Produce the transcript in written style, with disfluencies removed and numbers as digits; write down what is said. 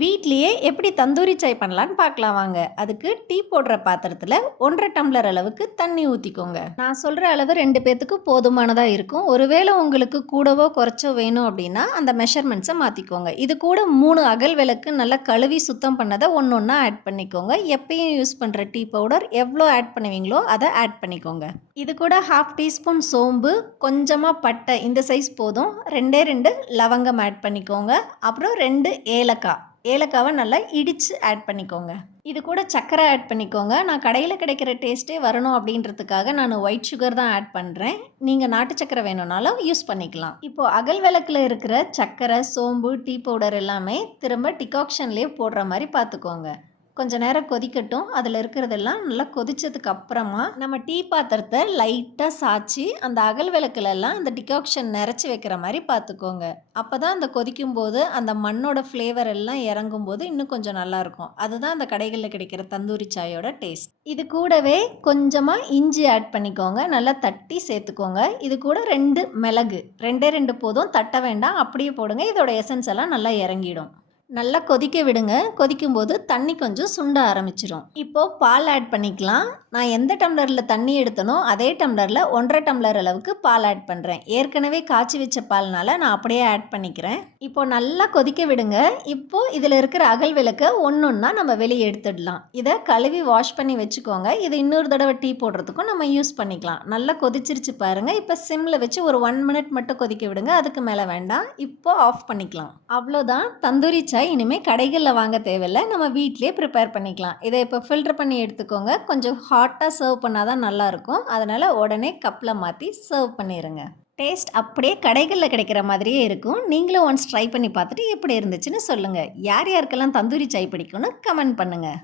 வீட்லயே எப்படி தந்தூரி சாய் பண்ணலான்னு பார்க்கலாம் வாங்க. அதுக்கு டீ போடுற பாத்திரத்துல 1 1/2 டம்ளர் அளவுக்கு தண்ணி ஊத்திக்கோங்க. நான் சொல்ற அளவு 2 பேத்துக்கு போதுமானதா இருக்கும். ஒருவேளை உங்களுக்கு கூடவோ குறைச்சோ வேணும் அப்படின்னா அந்த மெஷர்மெண்ட்ஸை மாத்திக்கோங்க. இது கூட 3 அகல் விளக்கு நல்லா கழுவி சுத்தம் பண்ணதை ஒன்னொன்னா ஆட் பண்ணிக்கோங்க. எப்பயும் யூஸ் பண்ற டீ பவுடர் எவ்வளோ ஆட் பண்ணுவீங்களோ அதை ஆட் பண்ணிக்கோங்க. இது கூட 1/2 டீஸ்பூன் சோம்பு, கொஞ்சமா பட்டை, இந்த சைஸ் போதும், 2 லவங்கம் ஆட் பண்ணிக்கோங்க. அப்புறம் 2 ஏலக்காய், ஏலக்காவை நல்லா இடித்து ஆட் பண்ணிக்கோங்க. இது கூட சர்க்கரை ஆட் பண்ணிக்கோங்க. நான் கடையில் கிடைக்கிற டேஸ்ட்டே வரணும் அப்படின்றதுக்காக நான் ஒயிட் சுகர் தான் ஆட் பண்ணுறேன். நீங்கள் நாட்டு சர்க்கரை வேணும்னாலும் யூஸ் பண்ணிக்கலாம். இப்போது அகல் விளக்கில் இருக்கிற சர்க்கரை, சோம்பு, டீ பவுடர் எல்லாமே திரும்ப டிகாக்ஷன்லேயே போடுற மாதிரி பார்த்துக்கோங்க. கொஞ்ச நேரம் கொதிக்கட்டும். அதில் இருக்கிறதெல்லாம் நல்லா கொதித்ததுக்கு அப்புறமா நம்ம டீ பாத்திரத்தை லைட்டாக சாய்ச்சி அந்த அகல் விளக்குலெல்லாம் அந்த டிகாக்ஷன் நிறச்சி வைக்கிற மாதிரி பார்த்துக்கோங்க. அப்போ தான் அந்த கொதிக்கும்போது அந்த மண்ணோட ஃப்ளேவர் எல்லாம் இறங்கும்போது இன்னும் கொஞ்சம் நல்லாயிருக்கும். அதுதான் அந்த கடைகளில் கிடைக்கிற தந்தூரி சாயோட டேஸ்ட். இது கூடவே கொஞ்சமாக இஞ்சி ஆட் பண்ணிக்கோங்க. நல்லா தட்டி சேர்த்துக்கோங்க. இது கூட 2 மிளகு, 2 போதும், தட்ட வேண்டாம், அப்படியே போடுங்க. இதோட எசன்ஸ் எல்லாம் நல்லா இறங்கிடும். நல்லா கொதிக்க விடுங்க. கொதிக்கும்போது தண்ணி கொஞ்சம் சுண்ட ஆரம்பிச்சிடும். இப்போது பால் ஆட் பண்ணிக்கலாம். நான் எந்த டம்ளரில் தண்ணி எடுத்தனோ அதே டம்ளரில் 1 1/2 டம்ளர் அளவுக்கு பால் ஆட் பண்ணுறேன். ஏற்கனவே காய்ச்சி வச்ச பால்னால நான் அப்படியே ஆட் பண்ணிக்கிறேன். இப்போது நல்லா கொதிக்க விடுங்க. இப்போது இதில் இருக்கிற அகல் விளக்கை ஒன்றா நம்ம வெளியே எடுத்துடலாம். இதை கழுவி வாஷ் பண்ணி வச்சுக்கோங்க. இதை இன்னொரு தடவை டீ போடுறதுக்கும் நம்ம யூஸ் பண்ணிக்கலாம். நல்லா கொதிச்சிருச்சு பாருங்கள். இப்போ சிம்மில் வச்சு ஒரு 1 மினிட் மட்டும் கொதிக்க விடுங்க. அதுக்கு மேலே வேண்டாம். இப்போது ஆஃப் பண்ணிக்கலாம். அவ்வளோதான். தந்தூரி சாய் இனிமேல் கடைகளில் வாங்க தேவையில்லை. நம்ம வீட்டிலே ப்ரிப்பேர் பண்ணிக்கலாம். இதை இப்போ ஃபில்டர் பண்ணி எடுத்துக்கோங்க. கொஞ்சம் ஹாட்டாக சர்வ் பண்ணால் தான் நல்லாயிருக்கும். அதனால் உடனே கப்பில் மாற்றி சர்வ் பண்ணிடுங்க. டேஸ்ட் அப்படியே கடைகளில் கிடைக்கிற மாதிரியே இருக்கும். நீங்களும் ஒன்ஸ் ட்ரை பண்ணி பார்த்துட்டு எப்படி இருந்துச்சுன்னு சொல்லுங்கள். யார் யாருக்கெல்லாம் தந்தூரி சாய் பிடிக்கும்னு கமெண்ட் பண்ணுங்கள்.